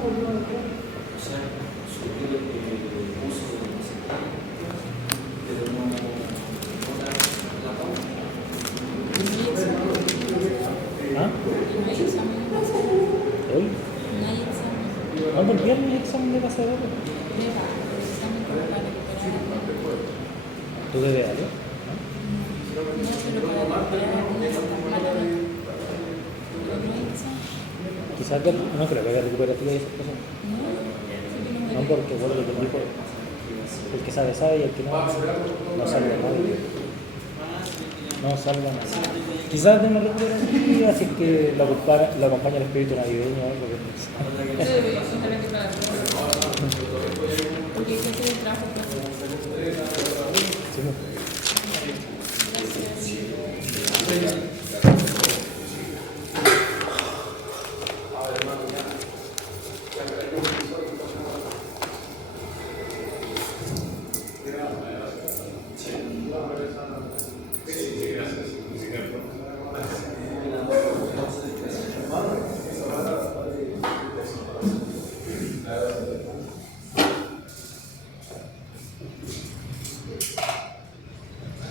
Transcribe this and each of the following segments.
O sea, sugiere el uso de los centrales, pero no la pauta. ¿Ah? No hay examen. ¿Hoy? No hay examen. ¿No? ¿Por qué no hay examen de pasador? Prueba, el examen como para recuperar. ¿Tú debes algo? No, pero para recuperar alguna de estas máquinas. Pero no hay examen. Quizás no creo que haya recuperativa y esas cosas. No, porque bueno, lo que dijo, el que sabe, sabe y el que no, no salva a nadie. No salva a nadie. Quizás de una recuperativa, si es que lo acompaña el espíritu navideño o algo que no sé. Yo debería ojalá que para la prueba. Porque hay que hacer el trabajo fácil. Sí, ¿no?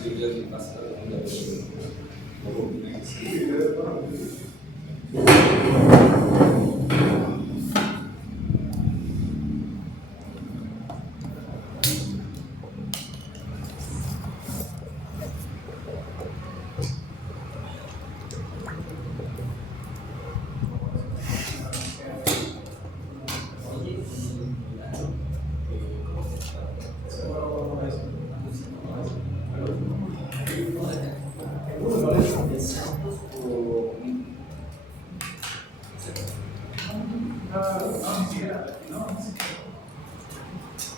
Yo creo que pasa la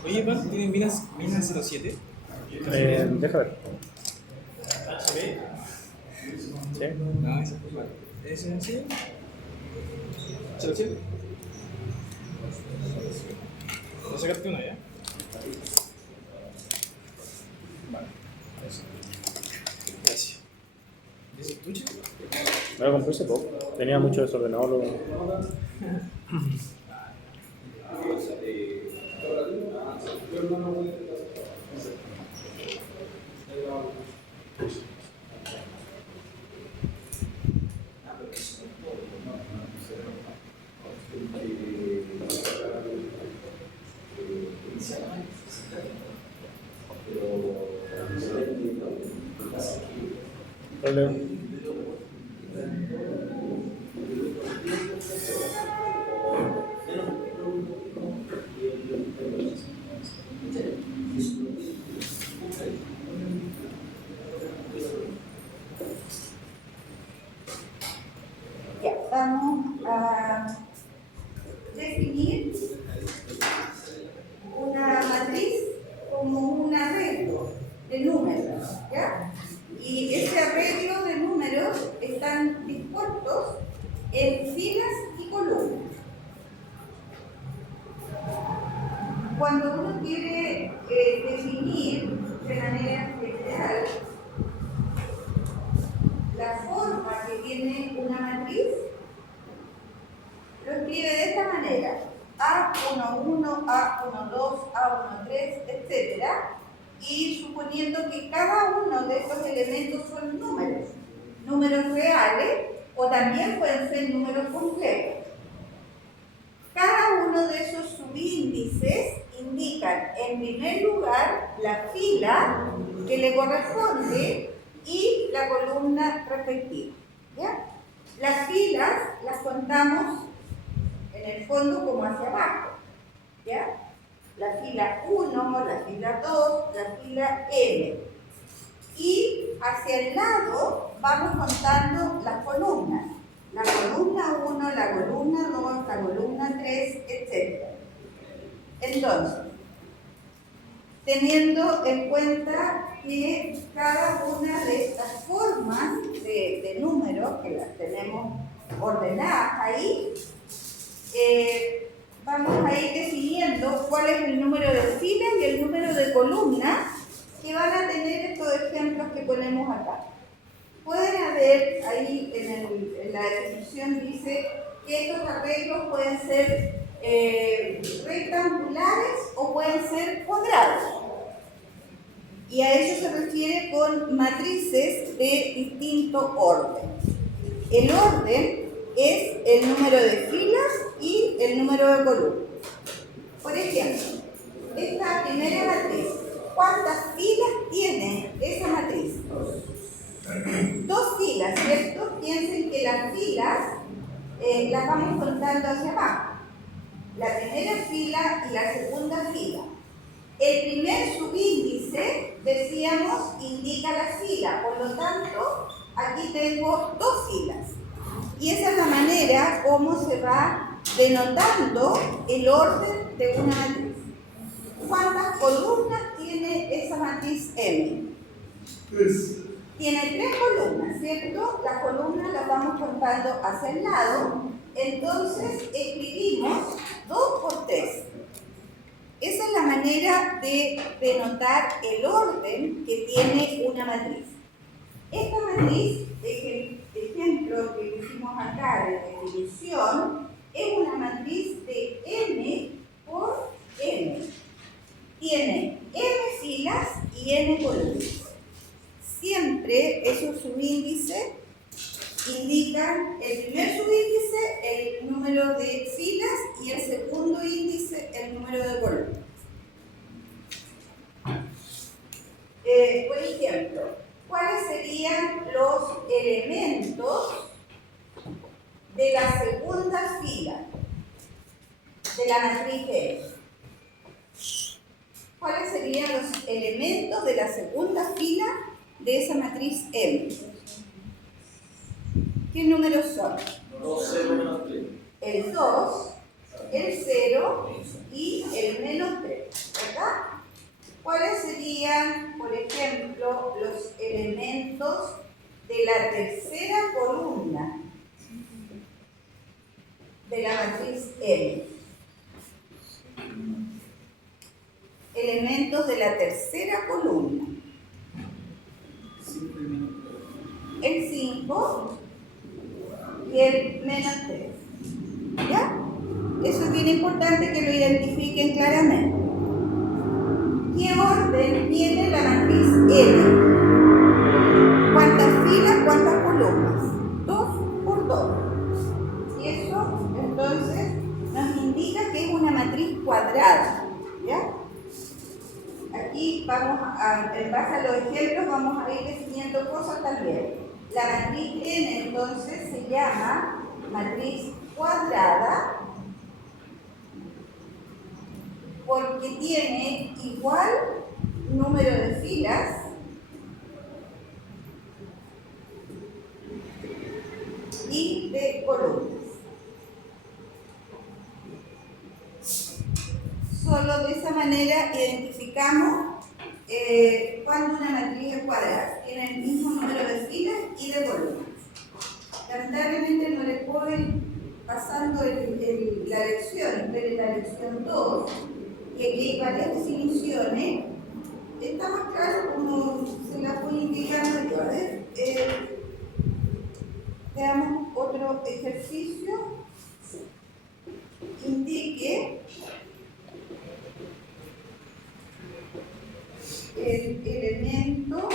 Oye, Pan, ¿tienen minas 07? Deja ver. ¿HB? Sí. No, esa es vale. ¿Es así? ¿07? ¿No sacaste una ya? Vale, eso. Gracias. ¿Y ese estuche? Me lo compré hace poco. Tenía mucho desordenado. Leo. Ya, vamos a definir una matriz como un arreglo de números, ¿ya? Y ese arreglo de números están dispuestos en filas y columnas. Cuando uno quiere definir de manera general la forma que tiene una matriz, lo escribe de esta manera: A11, A12, A13, etc. Y suponiendo que cada uno de estos elementos son números reales o también pueden ser números complejos. Cada uno de esos subíndices indican en primer lugar la fila que le corresponde y la columna respectiva, ¿ya? Las filas las contamos en el fondo como hacia abajo, ¿ya? La fila 1, la fila 2, la fila N. Y hacia el lado vamos contando las columnas. La columna 1, la columna 2, la columna 3, etc. Entonces, teniendo en cuenta que cada una de estas formas de números, que las tenemos ordenadas ahí, vamos a ir definiendo cuál es el número de filas y el número de columnas que van a tener estos ejemplos que ponemos acá. Pueden haber, ahí en la descripción dice que estos arreglos pueden ser rectangulares o pueden ser cuadrados. Y a ello se refiere con matrices de distinto orden. El orden es el número de filas y el número de columnas. Por ejemplo, esta primera matriz, ¿cuántas filas tiene esa matriz? 2 filas, ¿cierto? Piensen que las filas las vamos contando hacia abajo. La primera fila y la segunda fila. El primer subíndice, decíamos, indica la fila, por lo tanto, aquí tengo 2 filas. Y esa es la manera como se va denotando el orden de una matriz. ¿Cuántas columnas tiene esa matriz M? Tiene 3 columnas, ¿cierto? Las columnas las vamos contando hacia el lado, entonces escribimos 2 por 3. Esa es la manera de denotar el orden que tiene una matriz. Esta matriz, ejemplo que hicimos acá de definición, es una matriz de M por M. Tiene M filas y N columnas. Siempre esos subíndices indican el primer subíndice, el número de filas, y el segundo índice, el número de columnas. Por ejemplo, ¿cuáles serían los elementos de la segunda fila de la matriz M? ¿Cuáles serían los elementos de la segunda fila de esa matriz M? ¿Qué números son? 2, 0, menos 3. El 2, el 0 y el menos 3, ¿verdad? ¿Cuáles serían, por ejemplo, los elementos de la tercera columna de la matriz M? Elementos de la tercera columna. El 5 y el menos 3. ¿Ya? Eso es bien importante que lo identifiquen claramente. ¿Qué orden tiene la matriz M? ¿Cuántas filas, cuántas columnas? 2 por 2. Y eso, entonces, nos indica que es una matriz cuadrada. ¿Ya? Aquí vamos en base a los ejemplos, vamos a ir definiendo cosas también. La matriz N, entonces, se llama matriz cuadrada porque tiene igual número de filas y de columnas. Solo de esa manera identificamos cuando una matriz es cuadrada. Tiene el mismo número de filas y de columnas. Lamentablemente no les puedo ir pasando la lección, pero en la lección 2, y aquí hay varias definiciones, está más claro como se las voy indicando yo. A ver, veamos otro ejercicio. Indique el elemento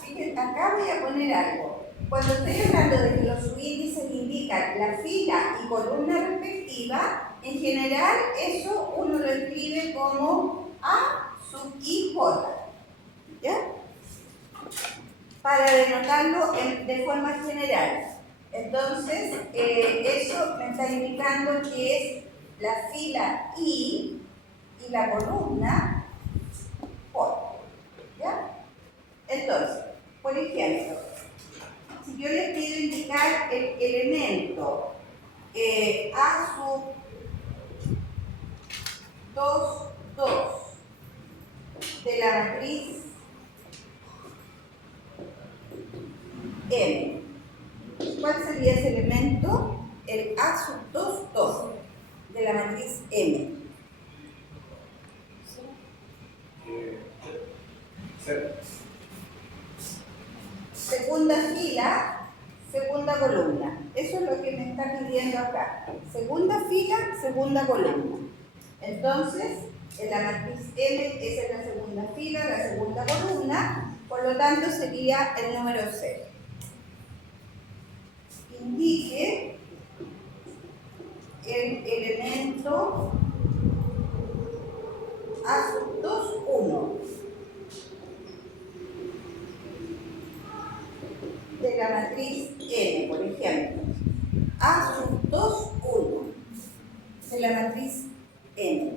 fíjense, acá voy a poner algo. Cuando estoy hablando de que los subíndices indican la fila y columna respectiva, en general eso uno lo escribe como A sub I J, ¿ya? Para denotarlo de forma general. Entonces, eso me está indicando que es la fila I y la columna J, ¿ya? Entonces, por ejemplo, si yo les pido indicar el elemento A sub 2, 2 de la matriz M, ¿cuál sería ese elemento? El A sub 2, 2 de la matriz M. 0. segunda fila, segunda columna. Eso es lo que me está pidiendo acá. Segunda fila, segunda columna. Entonces, en la matriz M, esa es la segunda fila, la segunda columna, por lo tanto sería el número 0. Indique el elemento A sub 2, 1 de la matriz M, por ejemplo. A sub 2, 1 de la matriz M.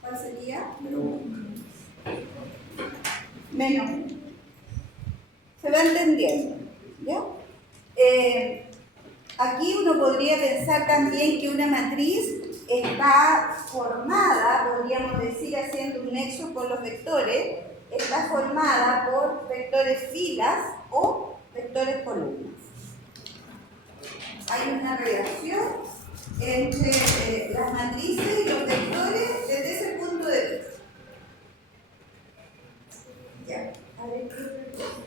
¿Cuál sería? Menos. ¿Se va entendiendo? ¿Ya? Aquí uno podría pensar también que una matriz está formada, podríamos decir haciendo un nexo con los vectores, está formada por vectores filas o vectores columnas. Hay una relación entre las matrices y los vectores desde ese punto de vista. Ya, a ver qué otra cosa.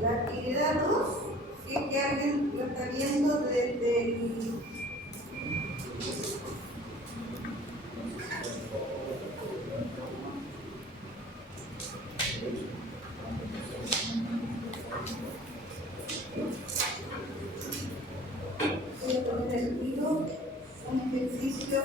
La actividad 2, si es que alguien lo está viendo desde el... Voy a poner el tiro, un ejercicio.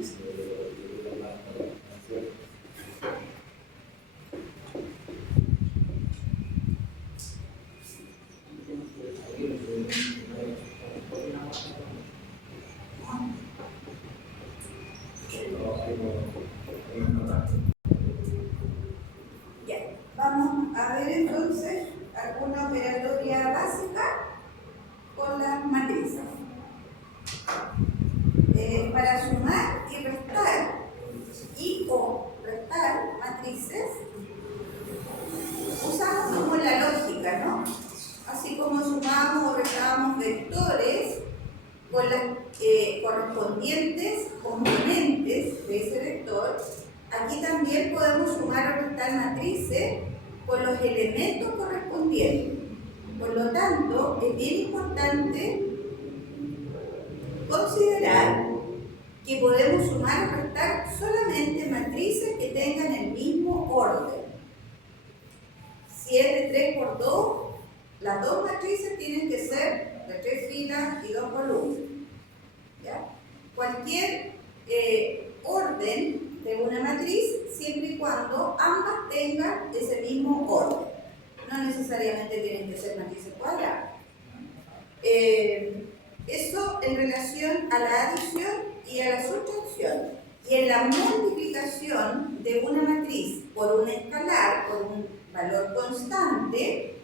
matriz. Ya, vamos a ver entonces alguna operatoria básica con las matrices. Para sumar y restar y o restar matrices, usamos como la lógica, ¿no? Así como sumamos o restábamos vectores con las correspondientes componentes de ese vector, aquí también podemos sumar o restar matrices con los elementos correspondientes. Por lo tanto, es bien importante considerar que podemos sumar o restar solamente matrices que tengan el mismo orden. Si es de 3 por 2, las dos matrices tienen que ser de 3 filas y 2 columnas. ¿Ya? Cualquier orden de una matriz, siempre y cuando ambas tengan ese mismo orden. No necesariamente tienen que ser matrices cuadradas. Eso en relación a la adición y a la sustracción. Y en la multiplicación de una matriz por un escalar, por un valor constante,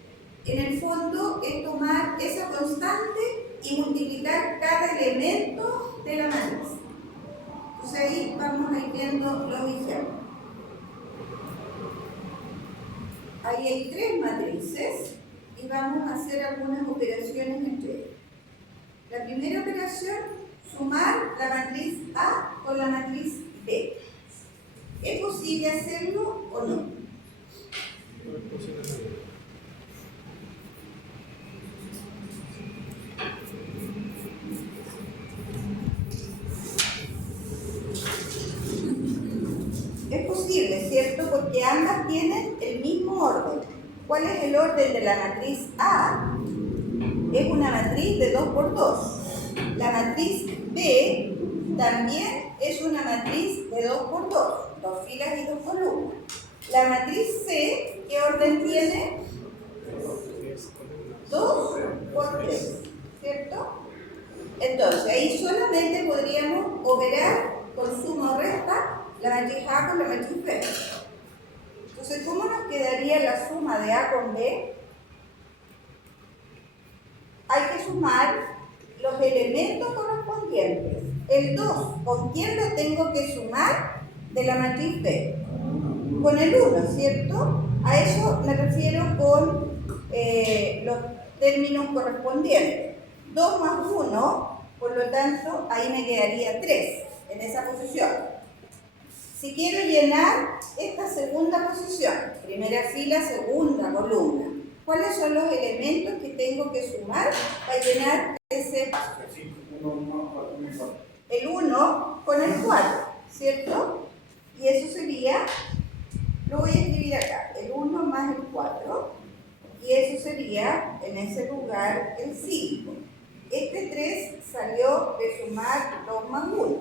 en el fondo es tomar esa constante y multiplicar cada elemento de la matriz. Entonces ahí vamos a ir viendo los ejemplos. Ahí hay 3 matrices y vamos a hacer algunas operaciones entre ellas. La primera operación, sumar la matriz A con la matriz B. ¿Es posible hacerlo o no? Es posible, ¿cierto? Porque ambas tienen el mismo orden. ¿Cuál es el orden de la matriz A? Es una matriz de 2 por 2. La matriz B también es una matriz de 2 por 2, 2 filas y 2 columnas. La matriz C, ¿qué orden tiene? 2 por 3, ¿cierto? Entonces, ahí solamente podríamos operar con suma o resta la matriz A con la matriz B. Entonces, ¿cómo nos quedaría la suma de A con B? Hay que sumar los elementos correspondientes. El 2, ¿con quién lo tengo que sumar? De la matriz B. Con el 1, ¿cierto? A eso me refiero con los términos correspondientes. 2 más 1, por lo tanto, ahí me quedaría 3 en esa posición. Si quiero llenar esta segunda posición, primera fila, segunda columna, ¿cuáles son los elementos que tengo que sumar para llenar ese espacio? El 1 con el 4, ¿cierto? Y eso sería, lo voy a escribir acá, el 1 más el 4, y eso sería, en ese lugar, el 5. Este 3 salió de sumar 2 más 1.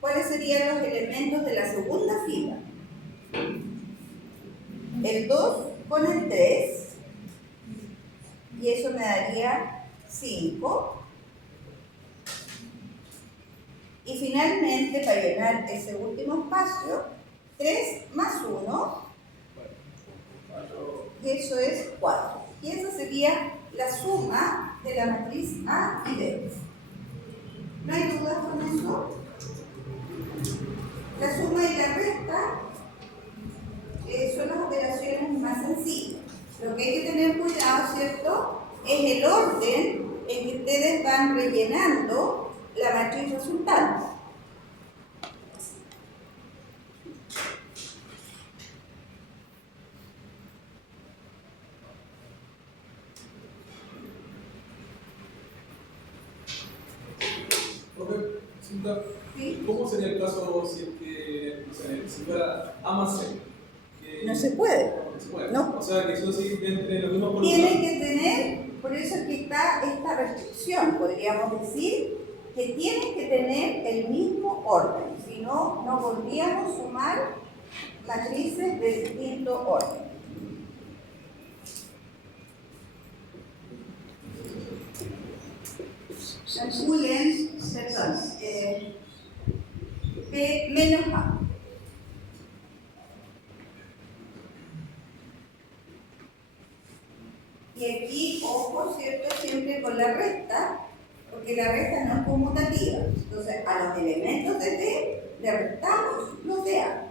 ¿Cuáles serían los elementos de la segunda fila? El 2 con el 3, y eso me daría 5. Y finalmente, para llenar ese último espacio, 3 más 1, y eso es 4. Y esa sería la suma de la matriz A y B. ¿No hay dudas con eso? La suma y la resta son las operaciones más sencillas. Lo que hay que tener cuidado, ¿cierto?, es el orden en que ustedes van rellenando la matriz resultante. ¿Sí? ¿Cómo sería el caso si es que si fuera A más C? No se puede. No se puede. No. O sea, que eso sí entre los mismos Tienen que tener, por eso es que está esta restricción, podríamos decir, que tienen que tener el mismo orden, si no, no podríamos sumar matrices de distinto orden. Calculen, perdón, P menos A. Y aquí, ojo, ¿cierto? Siempre con la resta, porque la resta no es conmutativa. Entonces, a los elementos de T le restamos los de A.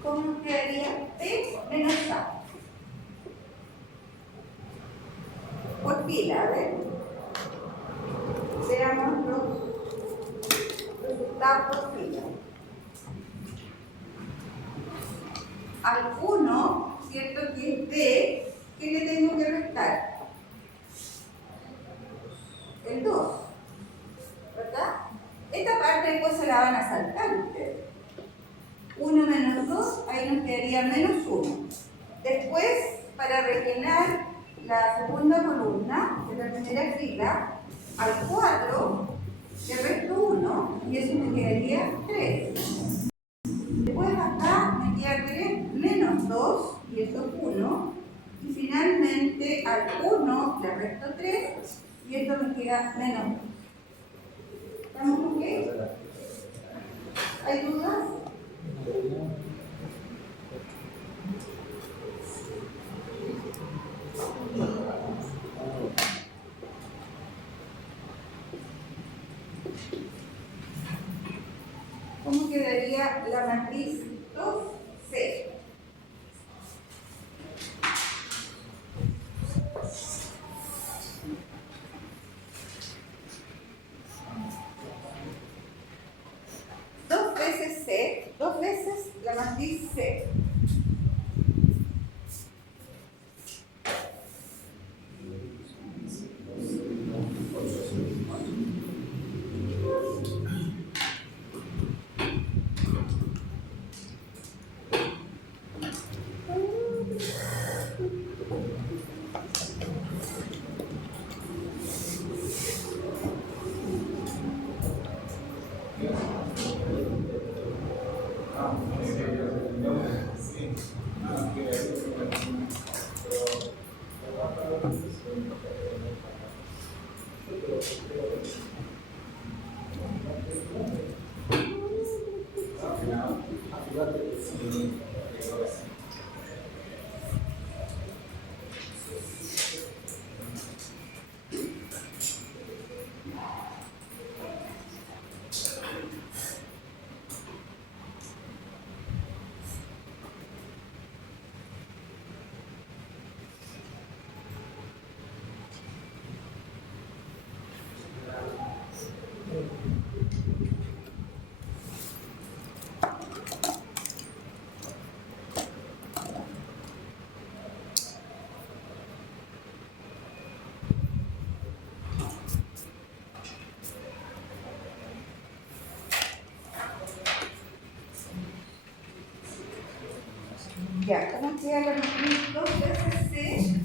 ¿Cómo quedaría T menos A? Por fila, a ver. Veamos los resultados por fila. Al 1, ¿cierto? Que es B, ¿qué le tengo que restar? El 2, ¿verdad? Esta parte después se la van a saltar ustedes. 1 menos 2, ahí nos quedaría menos 1. Después, para rellenar la segunda columna de la primera fila, al 4 le resto 1 y eso me quedaría 3. Después acá me queda 3 menos 2 y eso es 1. Y finalmente al 1 le resto 3 y esto me queda menos 2. ¿Estamos ok? ¿Hay dudas? ¿Cómo quedaría la matriz 2C? Dos veces la matriz C. Ya, ¿cómo queda la matriz 2 veces C?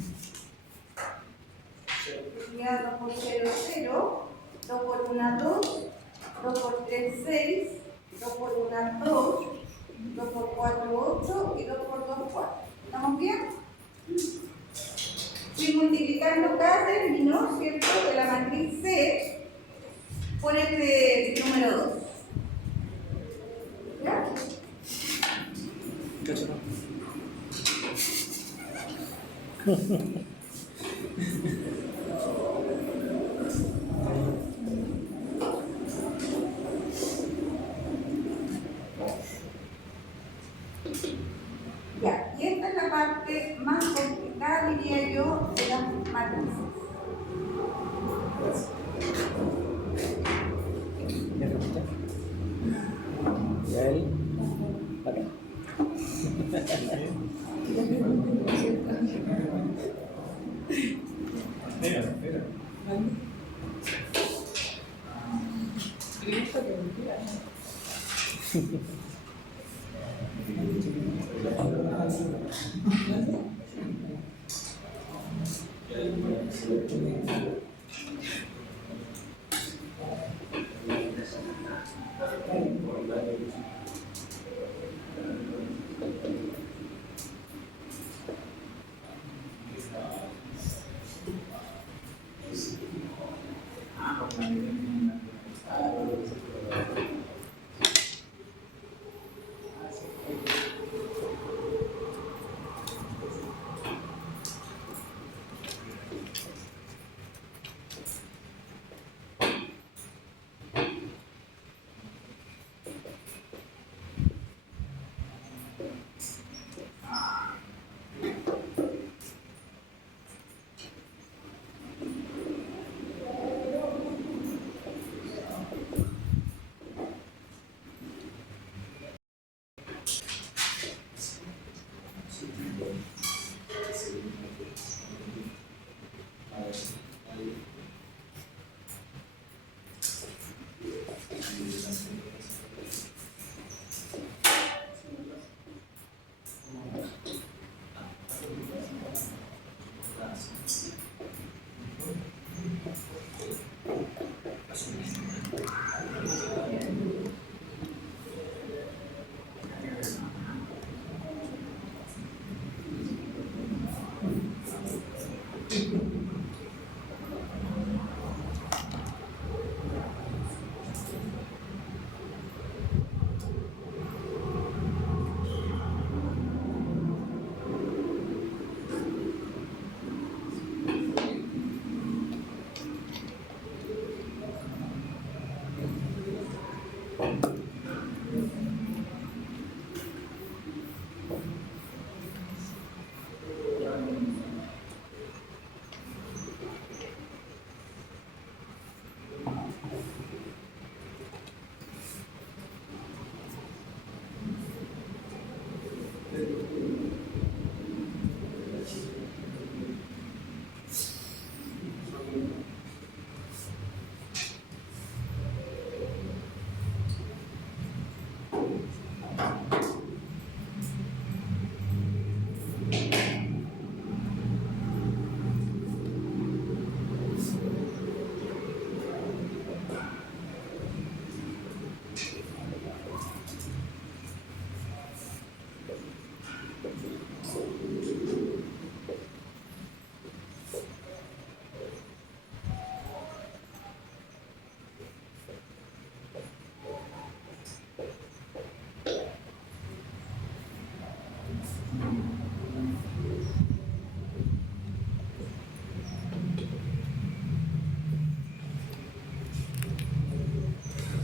Ya 2 por 0, 0, 2 por 1, 2, 2 por 3, 6, 2 por 1, 2, 2 por 4, 8 y 2 por 2, 4. ¿Estamos bien? Estoy multiplicando cada término, ¿cierto?, de la matriz C por este número 2. ¿Ya? Ya, y esta es la parte más complicada, diría yo, de las matrices. ¿Ya repite? Ya él.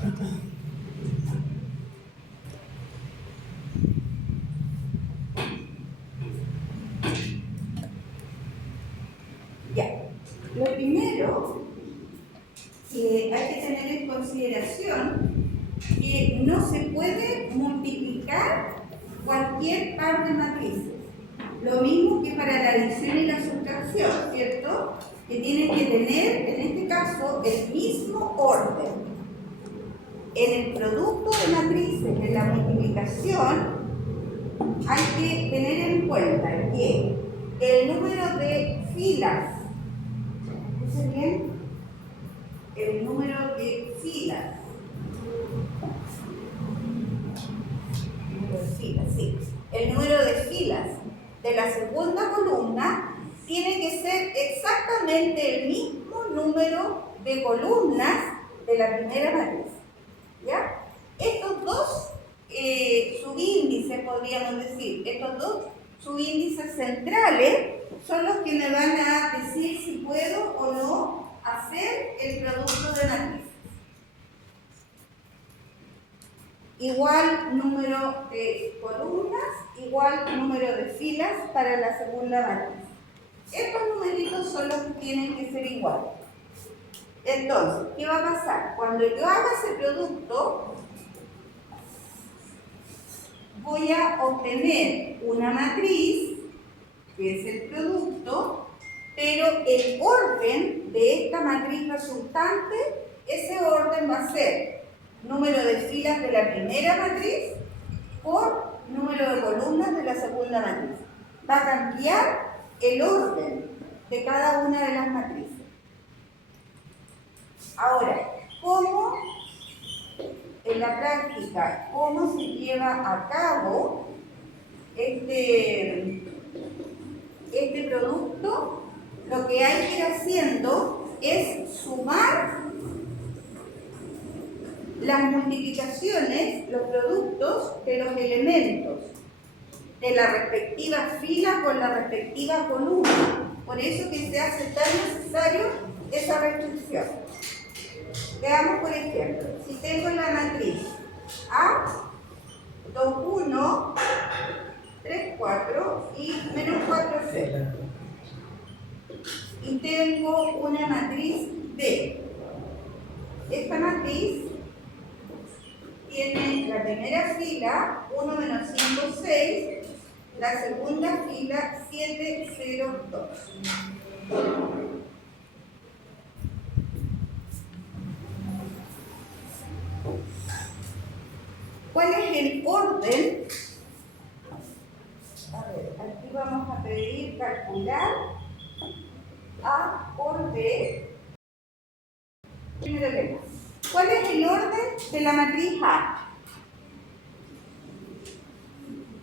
Acá. Ya, lo primero que hay que tener en consideración que no se puede multiplicar cualquier par de matrices. Lo mismo que para la adición y la sustracción, ¿cierto? Que tienen que tener, en este caso, el mismo orden. En el producto de matrices, en la multiplicación, hay que tener en cuenta que el número de filas, ¿escuchen bien? El número de filas, el número de filas de la segunda columna tiene que ser exactamente el mismo número de columnas de la primera matriz. ¿Ya? Estos dos subíndices, podríamos decir, estos dos subíndices centrales son los que me van a decir si puedo o no hacer el producto de matrices. Igual número de columnas, igual número de filas para la segunda matriz. Estos numeritos son los que tienen que ser iguales. Entonces, ¿qué va a pasar? Cuando yo haga ese producto, voy a obtener una matriz, que es el producto, pero el orden de esta matriz resultante, ese orden va a ser número de filas de la primera matriz por número de columnas de la segunda matriz. Va a cambiar el orden de cada una de las matrices. Ahora, ¿cómo en la práctica, cómo se lleva a cabo este producto? Lo que hay que ir haciendo es sumar las multiplicaciones, los productos de los elementos de la respectiva fila con la respectiva columna. Por eso que se hace tan necesario esa restricción. Veamos por ejemplo, si tengo la matriz A, 2, 1, 3, 4 y menos 4, 0. Y tengo una matriz B. Esta matriz tiene la primera fila 1, menos 5, 6, la segunda fila 7, 0, 2. ¿Cuál es el orden? A ver, aquí vamos a pedir calcular A por B. Primero leemos. ¿Cuál es el orden de la matriz A?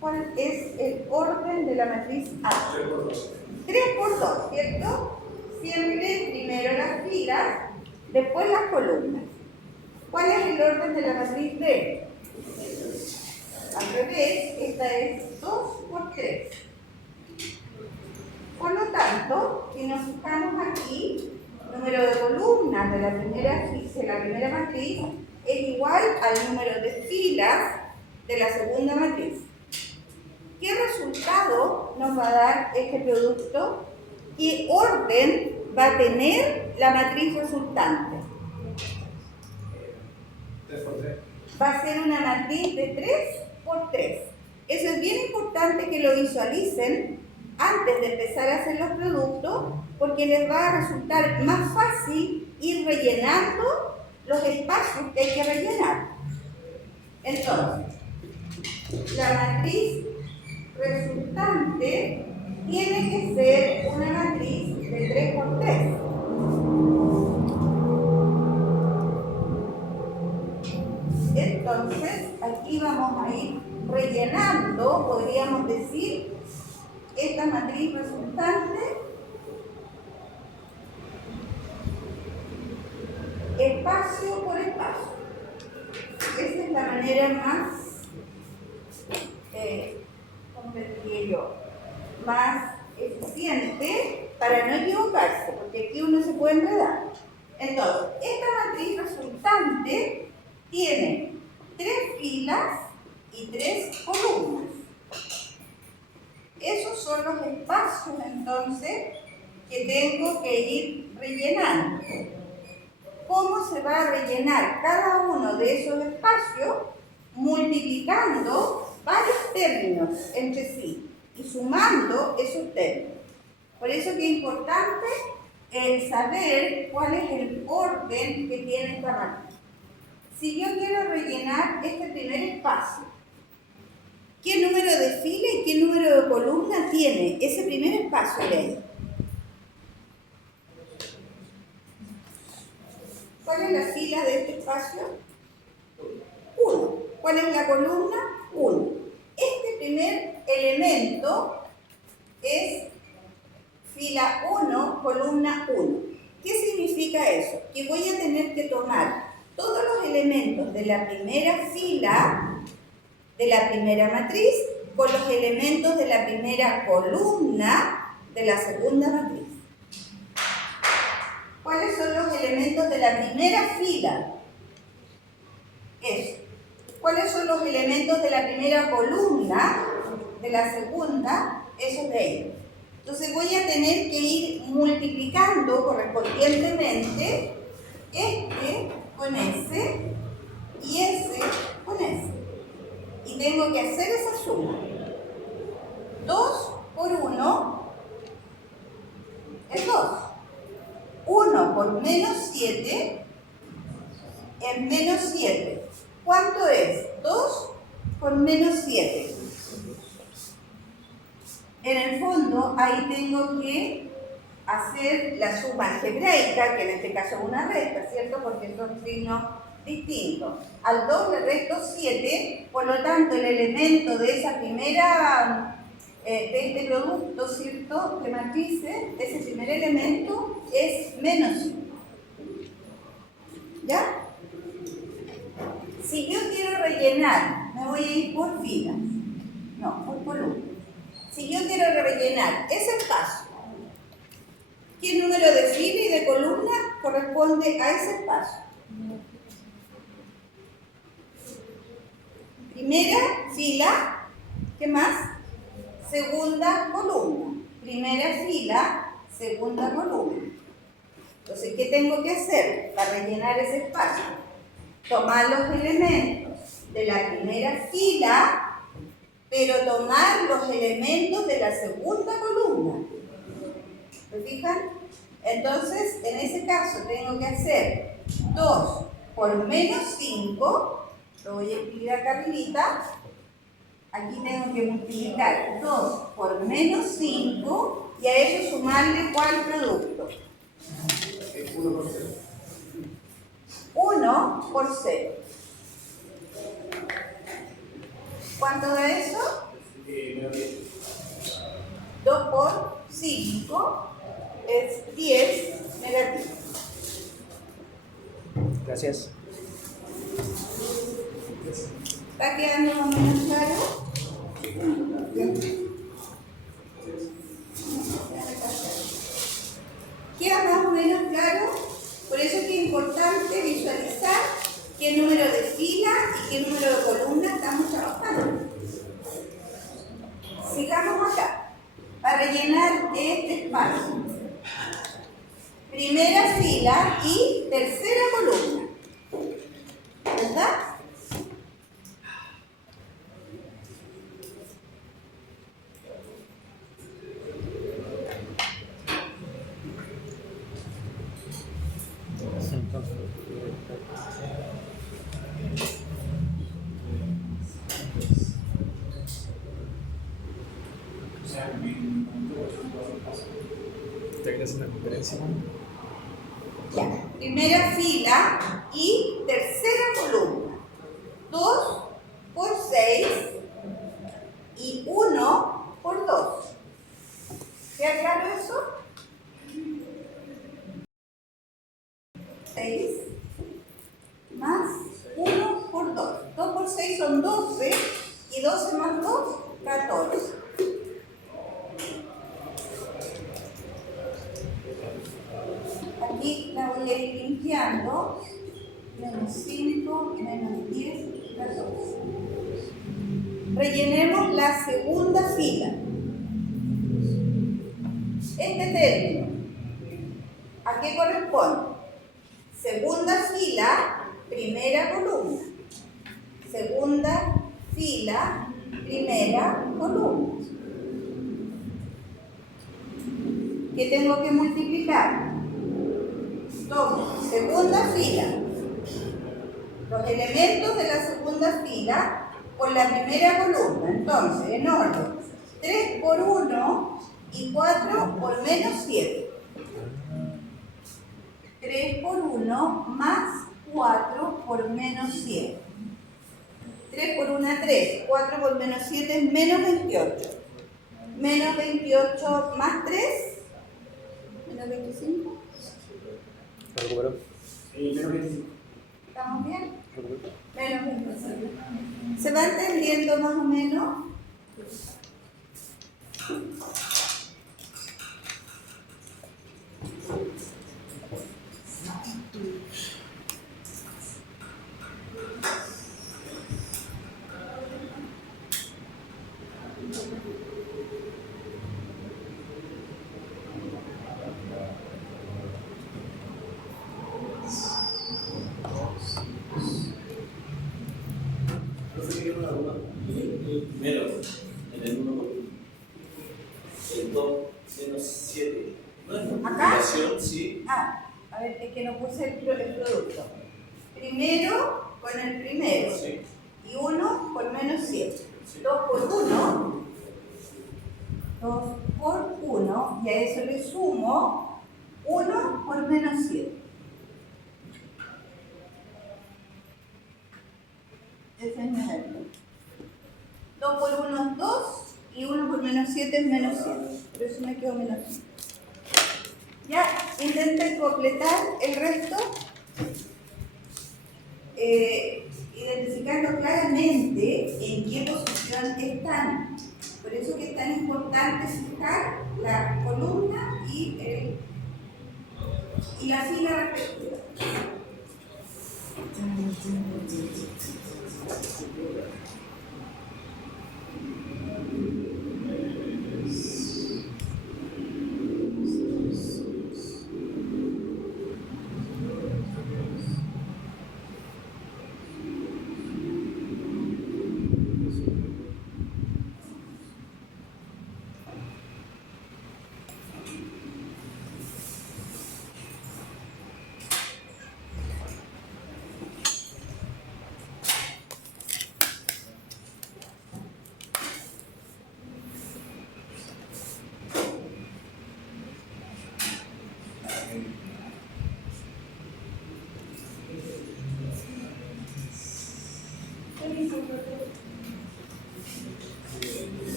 ¿Cuál es el orden de la matriz A? 3 por 2, ¿cierto? Siempre primero las filas, después las columnas. ¿Cuál es el orden de la matriz B? Al revés, esta es 2 por 3. Por lo tanto, si nos fijamos aquí, el número de columnas de la primera matriz es igual al número de filas de la segunda matriz. ¿Qué resultado nos va a dar este producto? ¿Qué orden va a tener la matriz resultante? 3 por 3. Va a ser una matriz de 3 por 3. Eso es bien importante que lo visualicen antes de empezar a hacer los productos, porque les va a resultar más fácil ir rellenando los espacios que hay que rellenar. Entonces, la matriz resultante tiene que ser una matriz de 3 por 3. Entonces, aquí vamos a ir rellenando, podríamos decir, esta matriz resultante espacio por espacio. Esa es la manera más, ¿cómo le diría yo? Más eficiente para no equivocarse, porque aquí uno se puede enredar. Entonces, esta matriz resultante tiene 3 filas y 3 columnas. Esos son los espacios, entonces, que tengo que ir rellenando. ¿Cómo se va a rellenar cada uno de esos espacios? Multiplicando varios términos entre sí y sumando esos términos. Por eso que es importante saber cuál es el orden que tiene esta matriz. Si yo quiero rellenar este primer espacio, ¿qué número de fila y qué número de columna tiene ese primer espacio de ahí? ¿Cuál es la fila de este espacio? 1. ¿Cuál es la columna? 1. Este primer elemento es fila 1, columna 1. ¿Qué significa eso? Que voy a tener que tomar todos los elementos de la primera fila de la primera matriz con los elementos de la primera columna de la segunda matriz. ¿Cuáles son los elementos de la primera fila? Eso. ¿Cuáles son los elementos de la primera columna? De la segunda, esos de ahí. Entonces voy a tener que ir multiplicando correspondientemente este con ese y ese con ese. Y tengo que hacer esa suma. 2 por 1 es 2. 1 por menos 7 es menos 7. ¿Cuánto es? 2 por menos 7. En el fondo, ahí tengo que hacer la suma algebraica, que en este caso es una resta, ¿cierto? Porque son signos distintos. Al 2 le resto 7, por lo tanto, el elemento de esa primera, de este producto, ¿cierto? De matrices, ese primer elemento es menos 5. ¿Ya? Si yo quiero rellenar, me voy a ir por filas, no, por columnas. Si yo quiero rellenar ese espacio, ¿qué número de fila y de columna corresponde a ese espacio? Primera fila, ¿qué más? Segunda columna. Primera fila, segunda columna. Entonces, ¿qué tengo que hacer para rellenar ese espacio? Tomar los elementos de la primera fila, pero tomar los elementos de la segunda columna. ¿Se fijan? Entonces, en ese caso, tengo que hacer 2 por menos 5. Lo voy a escribir acá arribita. Aquí tengo que multiplicar 2 por menos 5 y a eso sumarle ¿cuál producto? 1 por 0. ¿Cuánto da eso? 2 por 5 es 10 negativo. Gracias. ¿Está quedando más o menos claro? ¿Queda más o menos claro? Por eso es que es importante visualizar qué número de fila y qué número de columna estamos trabajando. Sigamos acá, para rellenar este espacio. Primera fila y tercera columna. ¿Verdad? ¿Te quieres hacer una conferencia? Ya. Primera fila y tercera columna. 2 por 6 y 1 por 2. ¿Queda claro eso? 6 más 1 por 2. 2 por 6 son 12 y 12 más 2, 14. Aquí la voy a ir limpiando. Menos 5, menos 10, 14. Rellenemos la segunda fila. Este término, ¿a qué corresponde? Segunda fila, primera columna. Segunda fila, primera columna. ¿Qué tengo que multiplicar? Tomo segunda fila, los elementos de la segunda fila por la primera columna. Entonces, en orden, 3 por 1 y 4 por menos 7. 3 por 1 más 4 por menos 7. 3 por 1, 3. 4 por menos 7 es menos 28. Menos 28 más 3. Menos 25. ¿Lo recuperó? Menos 25. ¿Estamos bien? ¿Lo recuperó? Menos 25. ¿Se va entendiendo más o menos? ¿Acá? Multiplicación, sí. Ah, a ver, es que no puse el producto. Primero con el primero. Sí. Y 1 por menos 7. Sí. 2 por 1. 2 por 1. Y a eso le sumo 1 por menos 7. Ese es mi ejemplo. 2 por 1 es 2 y 1 por menos 7 es menos 7. Por eso me quedo menos 7. Ya, intenten completar el resto identificando claramente en qué posición están. Por eso que es tan importante fijar la columna y la fila respectiva.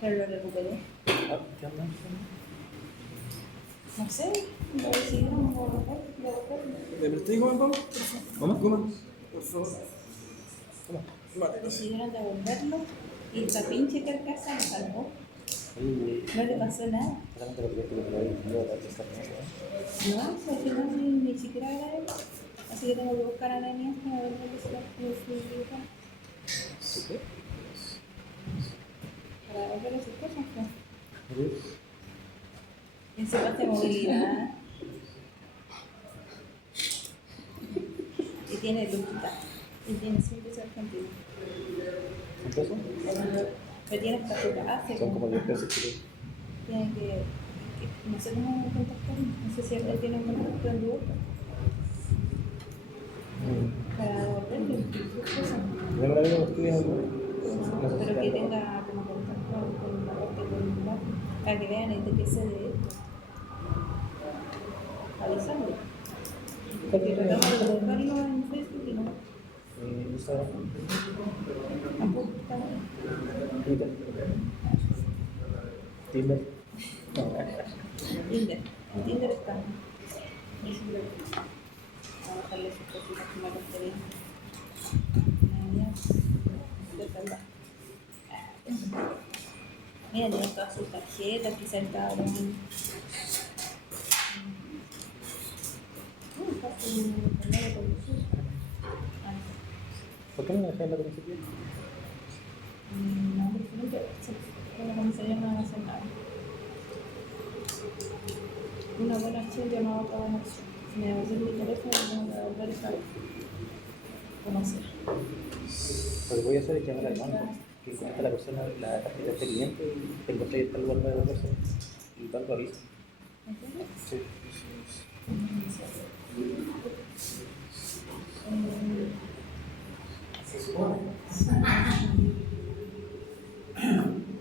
Pero lo recuperé. Ah, ¿qué onda? No sé, lo decidieron devolver. ¿Me presté goma, Pablo? ¿Cómo? Goma, por favor. ¿Cómo? Vale. Decidieron devolverlo y el pinche carcasa lo salvó. No le pasó nada. Solamente lo que te lo había enviado a esta carne, No, al final ni siquiera era él. Así que tengo que buscar a la niña para ver lo que se la ¿sí qué? para devolverle sus cosas. Pues. ¿Sí? En su parte de movilidad. Y tiene lujita. Y tiene 100 pesos argentinos. ¿Un peso? Pero tiene hasta su base. Son como 10 pesos que Tiene que no sé cómo contactar. No sé si él tiene un contacto en Google para devolverle sus cosas. yo me la veo porque no sé si Pero que algo. tenga como contacto con la parte columnar para que vean de qué se de esto. Avisarlo. Porque tratamos de buscarlo en Facebook y no. Instagram, Tampoco está Twitter, Tinder. Tinder. En Tinder está. Vamos a bajarle sus cositas que me gustaría. De salvar. Mira, tiene todas sus tarjetas, quizá el cabrón. Está su carnet de conducir. ¿Por qué no me dejas la principio? No, porque la comisaría no van a hacer nada. Una buena acción llama a otra buena acción. Si me devuelven mi teléfono, tengo que devolver esa vez. Como sea. Lo que voy a hacer es llamar al banco, que encuentre la persona, la tarjeta de cliente y te encontré en tal lugar de devolverse y el banco avisa. ¿Entiendes? Sí.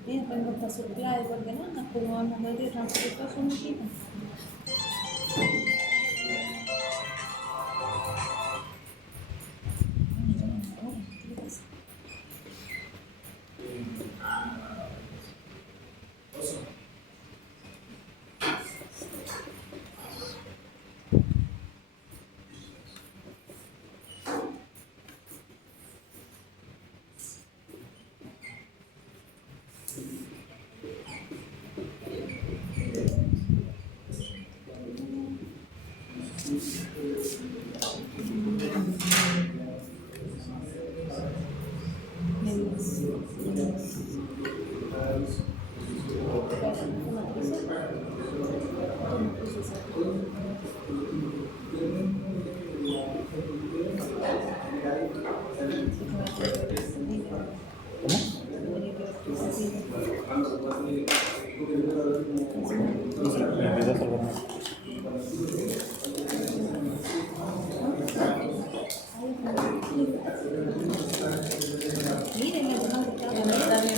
Mira, tengo esta surtida de coordenadas, como vamos a ver de transportación aquí. ¿Qué pasa? Miren, la tomate está bien.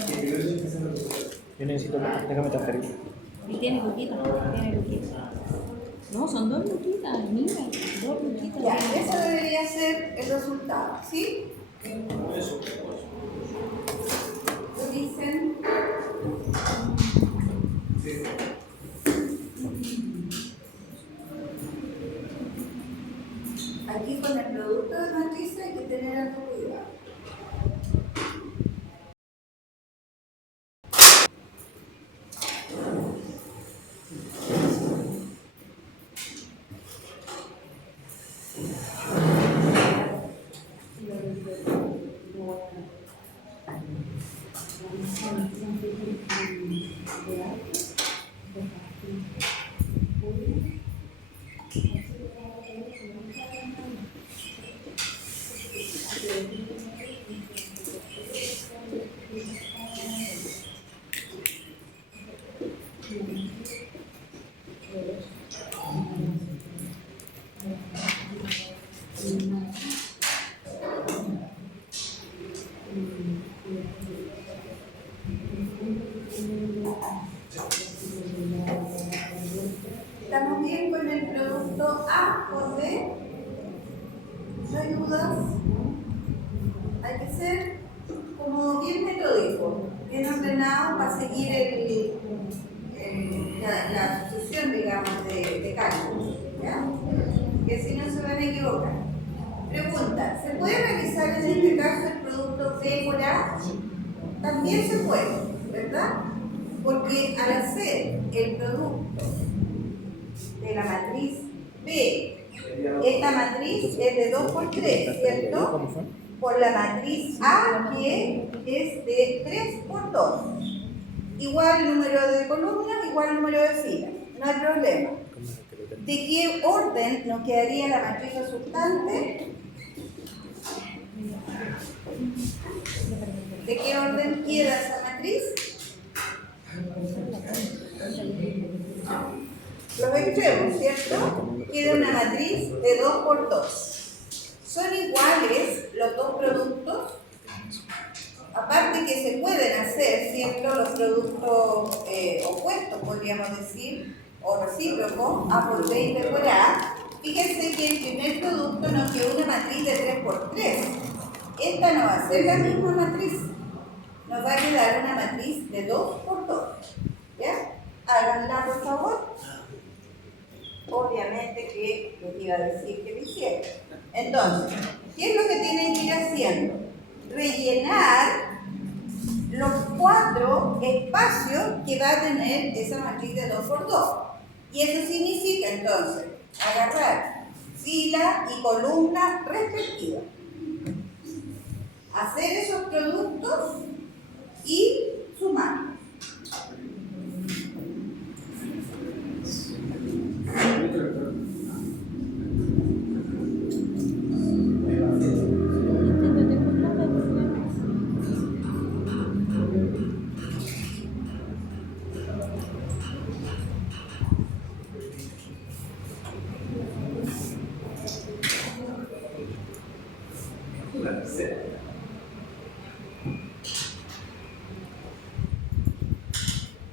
Yo necesito, déjame transferir. Y tiene luquita, tiene luquita. No, son 2 luquitas, mira, 2 luquitas. Ya, eso debería ser el resultado, ¿sí? Lo dicen. Aquí con el producto de matriz hay que tener algo cuidado. ¿Estamos bien con el producto A por B? ¿No hay dudas? Hay que ser como bien metódico, bien ordenado para seguir la sucesión, digamos, de cálculos, ¿ya? Que si no se van a equivocar. Pregunta, ¿se puede realizar en este caso el producto B por A? También se puede, ¿verdad? Porque al hacer el producto de la matriz B, esta matriz es de 2 por 3, ¿cierto? ¿Cómo fue? Por la matriz A, que es de 3 por 2. Igual número de columnas, igual número de filas, no hay problema. ¿De qué orden nos quedaría la matriz resultante? ¿De qué orden queda esa matriz? Los extremos, ¿cierto? Queda una matriz de 2 por 2. ¿Son iguales los dos productos? Aparte que se pueden hacer, ¿cierto? Los productos opuestos, podríamos decir, o recíprocos, A por B y B por A. Fíjense que el primer producto nos quedó una matriz de 3 por 3. Esta no va a ser la misma matriz. Nos va a quedar una matriz de 2 por 2. ¿Ya? Háganla, por favor. Obviamente que les iba a decir que lo hicieran. Entonces, ¿qué es lo que tienen que ir haciendo? Rellenar los 4 espacios que va a tener esa matriz de 2 por 2. Y eso significa entonces agarrar fila y columna respectiva, hacer esos productos y sumar.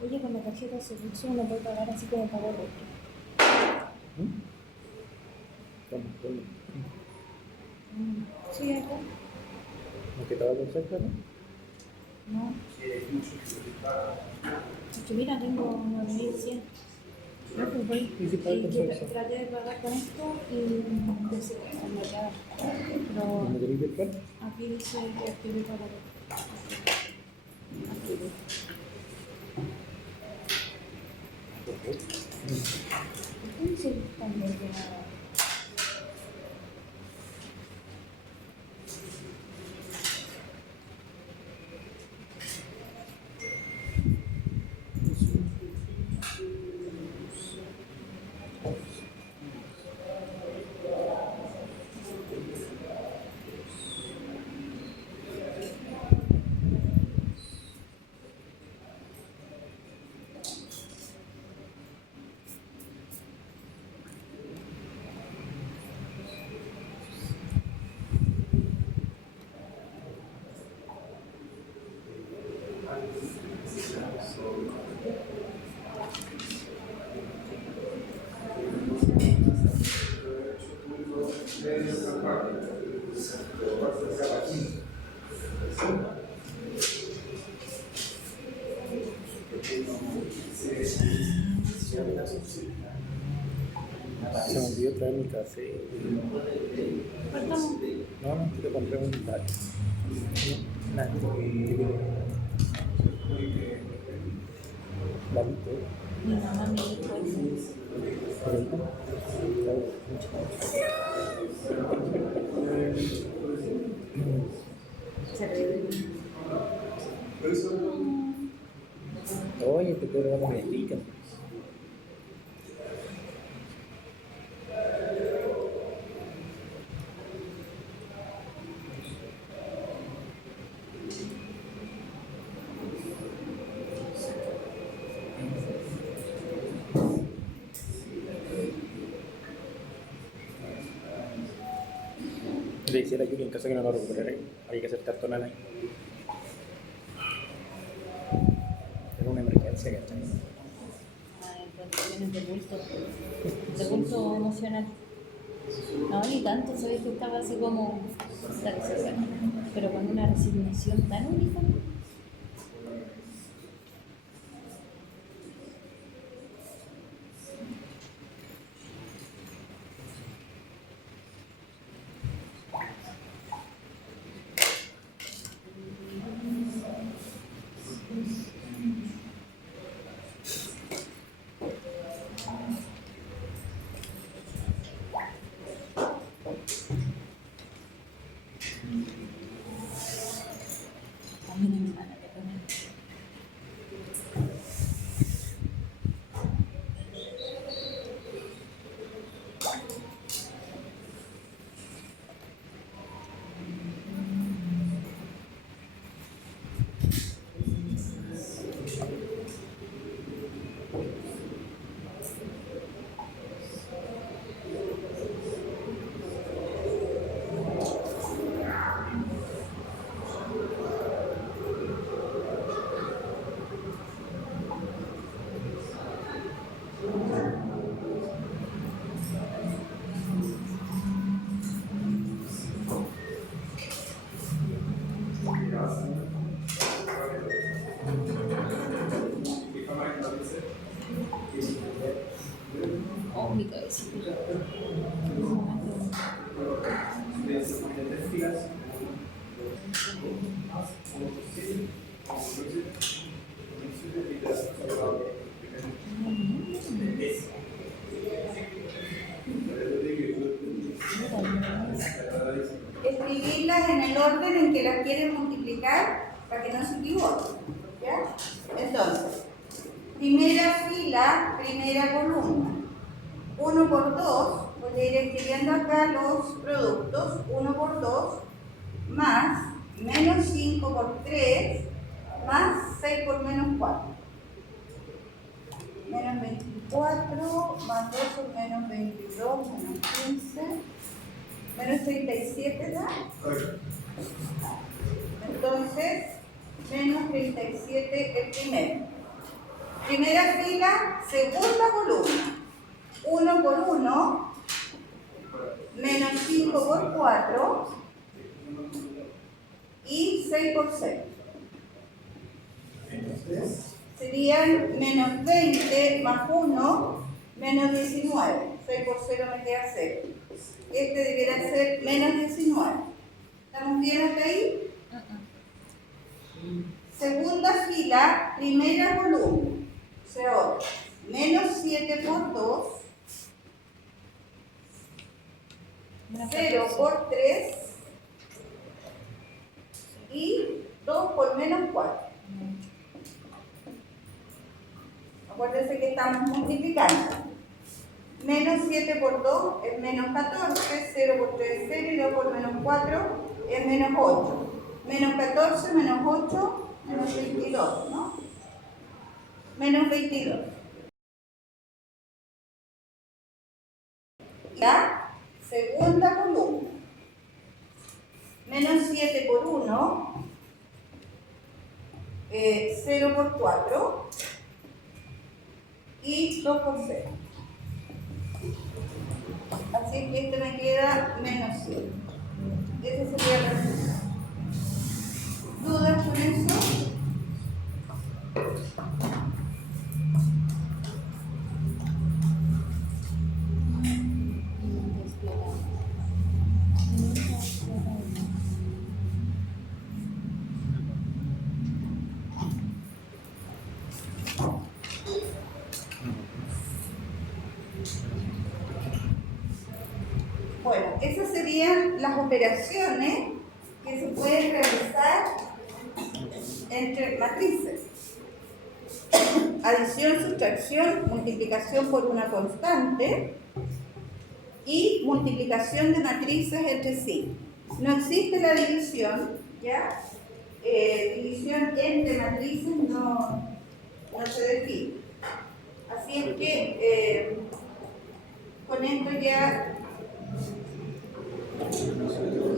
Oye, con la tarjeta de servicio uno puede pagar así como pago roto. ¿Cómo? Sí, acá. ¿No que estaba perfecto, no? No. Es que mira, tengo 9.100. No, pues voy. ¿Y si pago Y con que servicio? traté de pagar con esto y empecé a bloquear. Pero ¿No queréis virtual? aquí dice que activé para activé. ¿Qué dice también que nada? sí. Partamos. No, te compré un lápiz. Nada. Lavito. Mi mamá me dijo eso. Se ríe. Oye, te puedo dar una sticker. Le hiciera a Yuri en caso que no lo recuperara. Había que hacer cartonal ahí. Era una emergencia, ¿cachai? Tienes de bulto emocional. No, ni tanto, sabes que estaba así como la que se saca. Pero con una resignación tan única. También mi hermana que también. Oh, mi cabeza. Escribirlas en el orden en que las quieren multiplicar para que no se equivoquen. ¿Ya? Entonces, primera fila, primera columna. 1 por 2, voy a ir escribiendo acá los productos. 1 por 2 más menos 5 por 3 más 6 por menos 4. Menos 24 más 2 por menos 22 menos 15 menos 37, ¿verdad? Entonces, menos 37 el primero. Primera fila, segunda columna. 1 por 1, menos 5 por 4 y 6 por 6. Serían menos 20 más 1, menos 19. 6 por 0 me queda 0. Este deberá ser menos 19. ¿Estamos bien hasta ahí? Segunda fila, primera columna. O sea, otra. Menos 7 por 2. 0 por 3 y 2 por menos 4. Acuérdense que estamos multiplicando. Menos 7 por 2 es menos 14, 0 por 3 es 0 y 2 por menos 4 es menos 8. Menos 14, menos 8, menos 22, ¿no? Menos 22. La segunda columna. Menos 7 por 1, 0 por 4 y 2 por 0. Así que este me queda menos 7. Ese sería el resultado. ¿Dudas con eso? las operaciones que se pueden realizar entre matrices. Adición, sustracción, multiplicación por una constante y multiplicación de matrices entre sí. No existe la división, ¿ya? División entre matrices no se define. Así es que con esto ya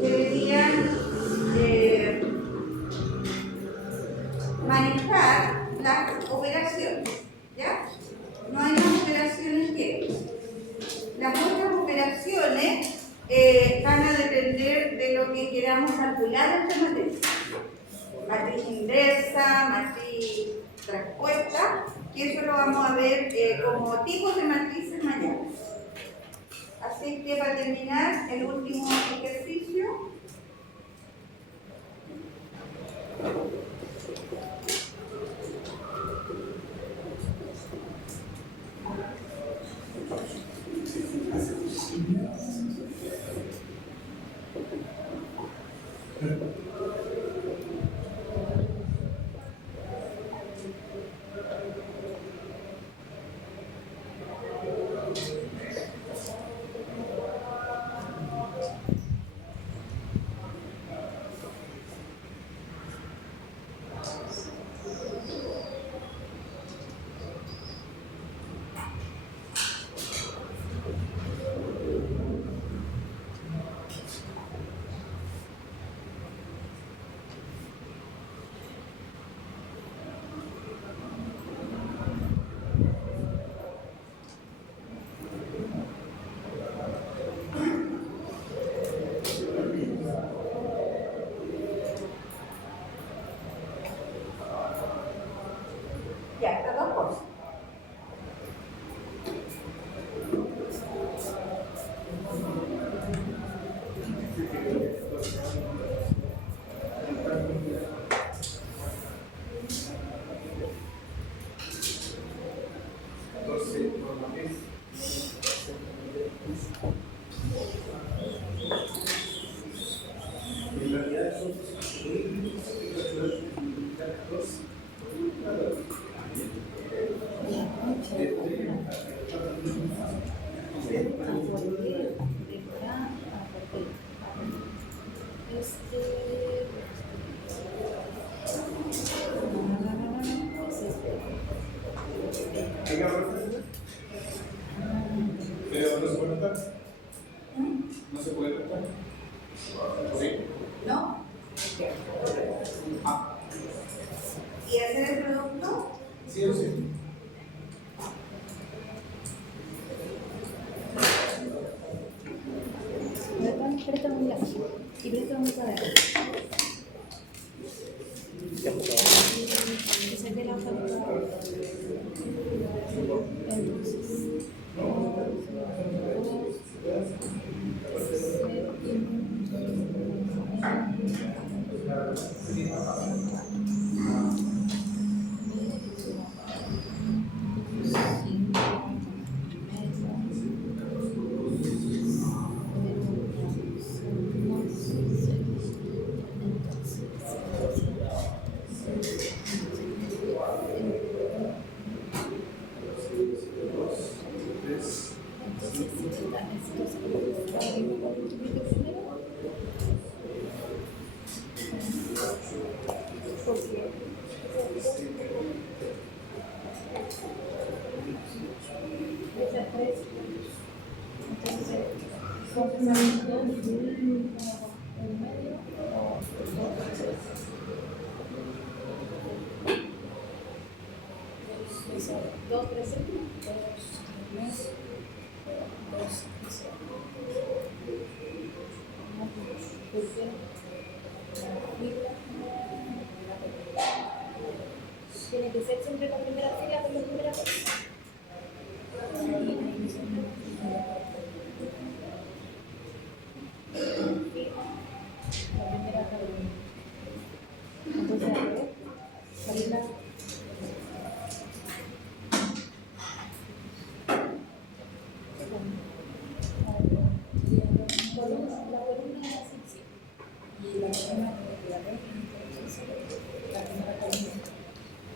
deberían manejar las operaciones, ¿ya? No hay más operaciones que las otras operaciones van a depender de lo que queramos calcular entre matrices. Matriz inversa, matriz traspuesta, que eso lo vamos a ver como tipos de matrices mañana. Así que para terminar, el último ejercicio. Ya, estas dos cosas. Pero no se puede notar. No se puede notar. Sí. ¿No? ¿Y hacer el producto? Sí o sí. Préstame un lápiz y préstame un cuaderno. Y saqué la hoja de trabajo. Dos, tres, tiene que ser siempre la primera fila con la primera fila. La primera columna. Entonces, a ver, salida. La columna esquema de la red, entonces la primera columna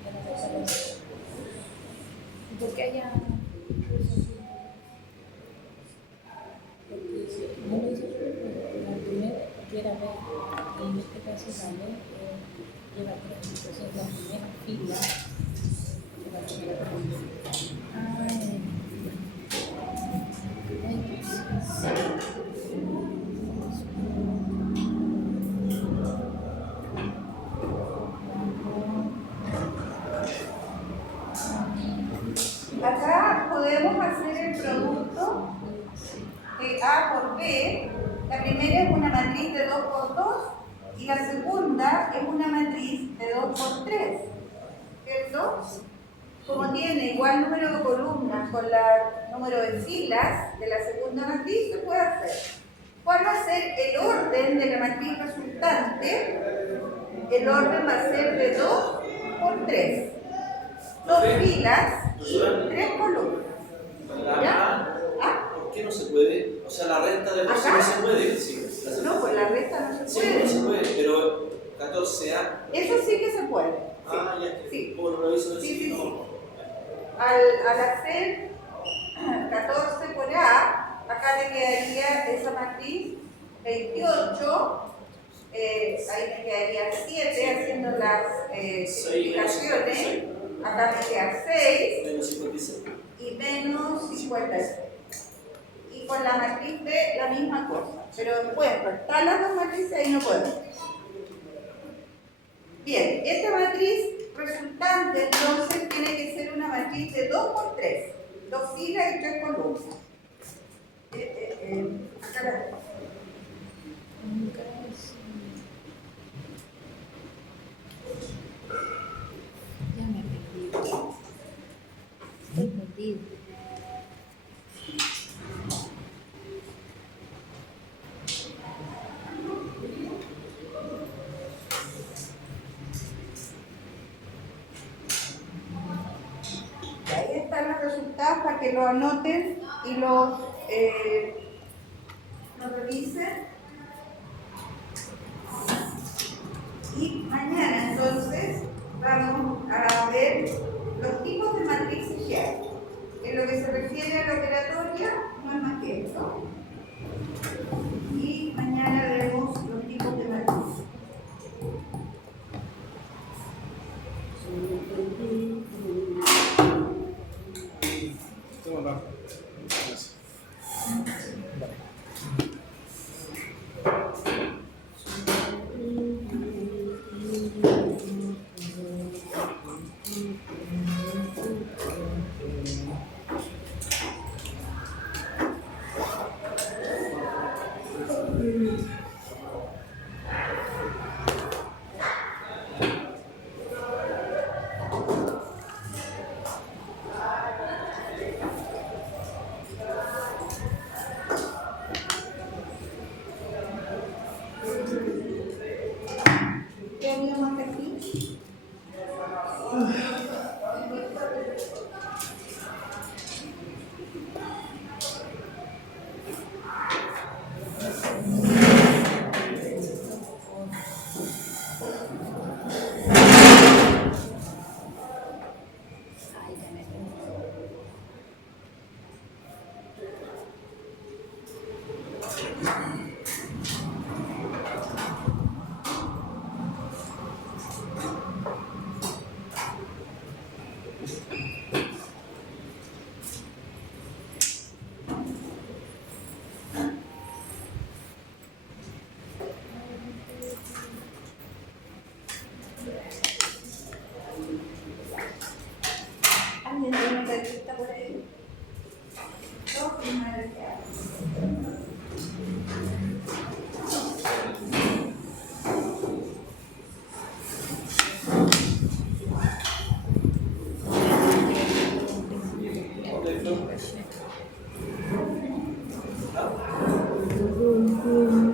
de la referencia. Porque haya no lo hizo la primera que era B, y en este caso la B lleva 3, entonces la primera fila de la primera columna. Acá podemos hacer el producto de A por B. La primera es una matriz de 2 por 2 y la segunda es una matriz de 2 por 3. ¿Cierto? Como tiene igual número de columnas con el número de filas de la segunda matriz, se puede hacer. ¿Cuál va a ser el orden de la matriz resultante? El orden va a ser de 2 por 3. 2 filas y 3 columnas. ¿Ya? ¿Ah? ¿Por qué no se puede? O sea, la resta de por sí no se puede. Sí, no, pues la resta no se sí, puede. no se puede, pero 14A. Eso sí que se puede. Ah, ya. Sí. ¿Cómo no lo hizo? Sí. No. Al hacer 14 por A, acá le quedaría esa matriz 28. Ahí me quedaría 7 haciendo las multiplicaciones. Acá me queda 6 Menos 56. y menos 56. Y con la matriz B la misma cosa. Pero después, cortar las dos matrices ahí no podemos. Bien, esta matriz resultante entonces tiene que ser una matriz de 2 por 3. 2 filas y 3 columnas. Acá la tengo. Ya me perdí. Estoy perdido. Ahí están los resultados para que lo anoten y lo revisen. Y mañana entonces vamos a ver los tipos de matrices que hay. En lo que se refiere a la operatoria, no es más que esto.